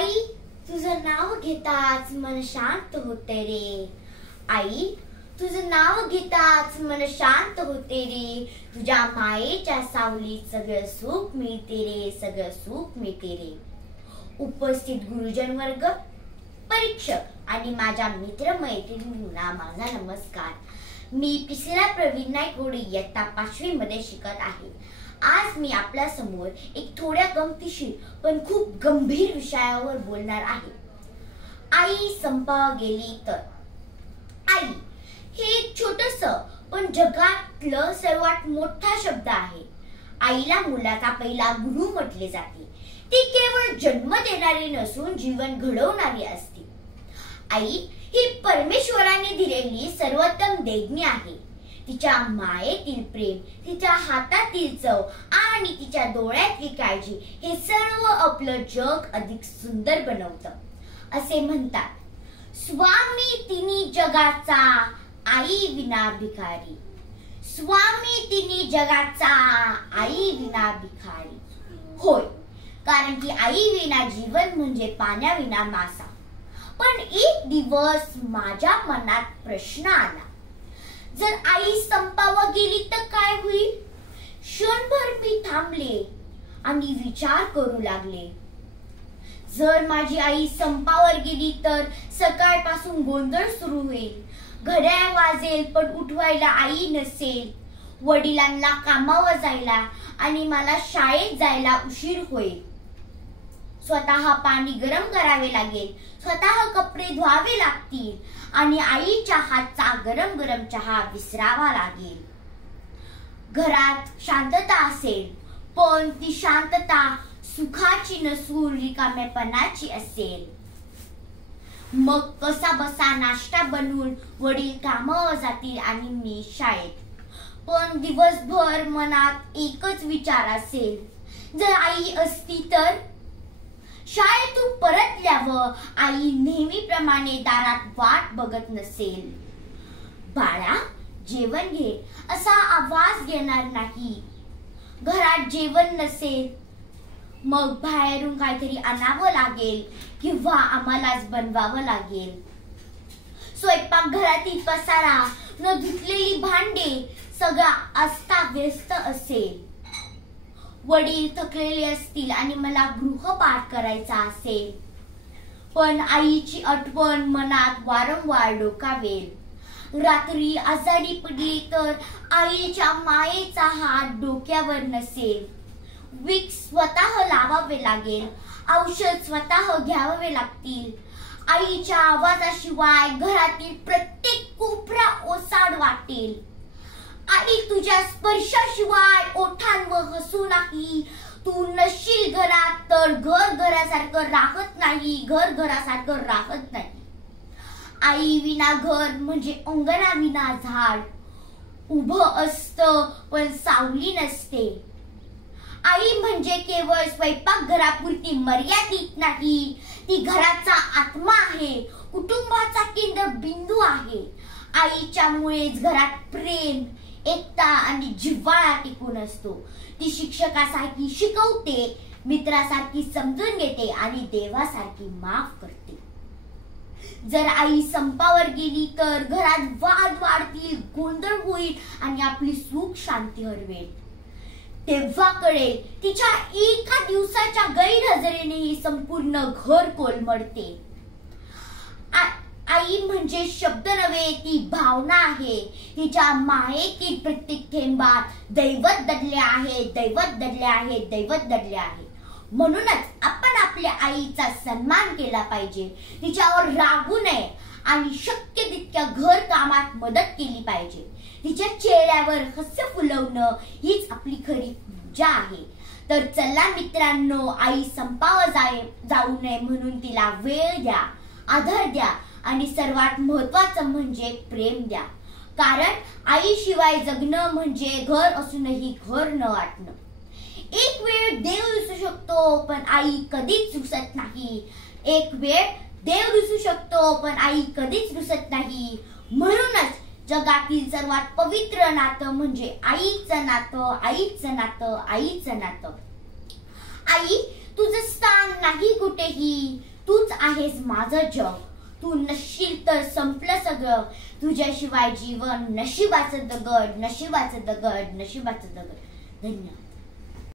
आई, तुझं नाव घेताच मन शांत होते रे. आई, तुझं नाव घेताच मन शांत होते रे. तुझ्या मायेच्या सावलीत सगळं सुख मिळते रे, सगळं सुख मिळते रे. उपस्थित गुरुजन वर्ग, परीक्षक आणि माझ्या मित्रमैत्रिणींना माझा नमस्कार. मी पिसरा प्रवीण नायकोडे इयत्ता 5वी मध्ये शिकत आहे. आज मी आपल्या समोर एक थोड्या गमतीशीर पण खूप गंभीर विषयावर बोलणार आहे. आई संपावर गेली तर. आई हे एक छोटस पण जगातलं सर्वात मोठा शब्द आहे. आईला मुलाचा पहिला गुरु म्हटले जाते. ती केवळ जन्म देणारी नसून जीवन घडवणारी असते. आई ही परमेश्वराने दिलेली सर्वोत्तम देणगी आहे. तिच्या मायेतील प्रेम, तिच्या हातातील चव आणि तिच्या डोळ्यातली काळजी हे सर्व आपलं जग अधिक सुंदर बनवतं. असे म्हणतात, स्वामी तिनी जगाचा, आई विना भिकारी. स्वामी तिनी जगाचा, आई विना भिकारी. होय, कारण की आई विना जीवन म्हणजे पाण्याविना मासा. पण एक दिवस माझ्या मनात प्रश्न आला, जर आई संपावर गेली तर काय होईल? क्षणभर मी थांबले आणि विचार करू लागले. जर माझी आई संपावर गेली तर सकाळपासून गोंधळ सुरू होईल. घड्याळ वाजेल पण उठवायला आई नसेल. वडिलांना कामावर जायला आणि मला शाळेत जायला उशीर होईल. स्वतः पाणी गरम करावे लागेल, स्वतः कपडे धुवावे लागतील आणि आईच्या हातचा गरम गरम चहा विसरावा लागेल. घरात शांतता असेल, पण ती शांतता सुखाची नसून रिकामेपणाची असेल. मग कसा बसा नाश्ता बनवून वडील कामावर जातील आणि मी शाळेत. पण दिवसभर मनात एकच विचार असेल, जर आई असती तर. शाळेतून परतल्यावर आई नेहमीप्रमाणे दारात वाट बघत नसेल. बाळा जेवण घे असा आवाज येणार नाही. घरात जेवण नसेल, मग बाहेरून काहीतरी आणावं लागेल किंवा आम्हालाच बनवावं लागेल. स्वयंपाकघरातील पसारा, न धुतलेली भांडे सगळा अस्ताव्यस्त असेल. वडील थकलेले असतील आणि मला गृहपाठ करायचा असेल. पण आईची आठवण मनात वारंवार डोकावेल. रात्री आजारी पडली तर आईच्या मायेचा हात डोक्यावर नसेल. विक्स स्वतः लावावे लागेल, औषध स्वतः घ्यावे लागतील. आईच्या आवाजाशिवाय घरातील प्रत्येक कोपरा ओसाड वाटेल. आई तुझ्या स्पर्शाशिवाय ओठांवर हसू नाही. तू नसशील घरात तर घर घरासारखं राहत नाही, घर घरासारखं राहत नाही. आई विना घर म्हणजे अंगणा विना झाड. उभं असतं पण सावली नसते. आई म्हणजे केवळ स्वयंपाकघरापुरती मर्यादित नाही, ती घराचा आत्मा आहे, कुटुंबाचा केंद्र बिंदू आहे. आईच्यामुळेच घरात प्रेम, एकता आणि जिव्हाळा टिकून असतो. ती शिक्षकासारखी शिकवते, मित्रासारखी समजून घेते आणि देवासारखी माफ करते. जर आई संपावर गेली तर घरात वाद वाढतील, गोंधळ होईल आणि आपली सुख शांती हरवेल. तेव्हा कळेल तिच्या एका दिवसाच्या गैरहजेरीने ही संपूर्ण घर कोलमडते. आई म्हणजे शब्द नव्हे, ती भावना आहे. तिच्या मायेतील प्रत्येक थेंबात दैवत दडले आहे, दैवत दडले आहे, दैवत दडले आहे. म्हणूनच आपण आपल्या आईचा सन्मान केला पाहिजे, तिच्यावर रागू नये आणि शक्य तितक्या घर कामात मदत केली पाहिजे. तिच्या चेहऱ्यावर हास्य फुलवणं हीच आपली खरी पूजा आहे. तर चला मित्रांनो, आई संपावर जाऊ नये म्हणून तिला वेळ द्या, आधार द्या आणि सर्वात महत्वाचं म्हणजे प्रेम द्या. कारण आईशिवाय जगणं म्हणजे घर असूनही घर न वाटणं. एक वेळ देव दिसू शकतो पण आई कधीच रुसत नाही. एक वेळ देव दिसू शकतो पण आई कधीच रुसत नाही. म्हणूनच जगातील सर्वात पवित्र नातं म्हणजे आईचं नातं, आईचं नातं, आईचं नातं. आई तुझं स्थान नाही कुठेही, आहेस माझं जग, तू नसशील तर संपलं सगळं. तुझ्याशिवाय जीवन नशिबाचं दगड, नशिबाचं दगड, नशिबाचं दगड. धन्यवाद.